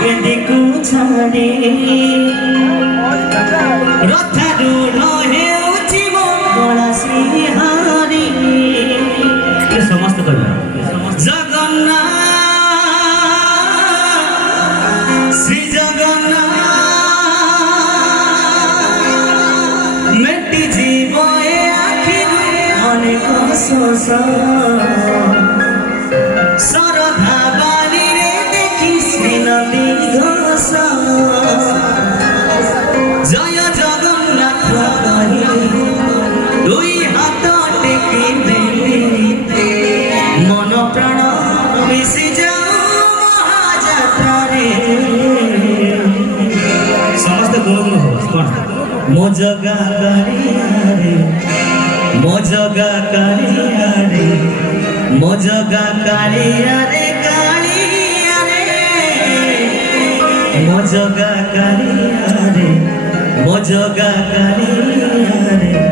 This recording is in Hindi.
बेदीको छाडे रथारूढ हेउछि म कलासी हारी समस्त जगन्नाथ श्री जगन्नाथ मेटी जीव ए आखिर अनेक सरधा बाली रे देखि श्रीनदी घोष जय जगन्नाथ कहि दुई हाथ टेकी देते मन प्राण मिशि जाऊ महाजात्रा रे समस्त गुण मो जगा कालिया रे मो जगा कालिया रे मो जगा कालिया रे कालिया रे मो जगा कालिया रे मो जगा कालिया रे।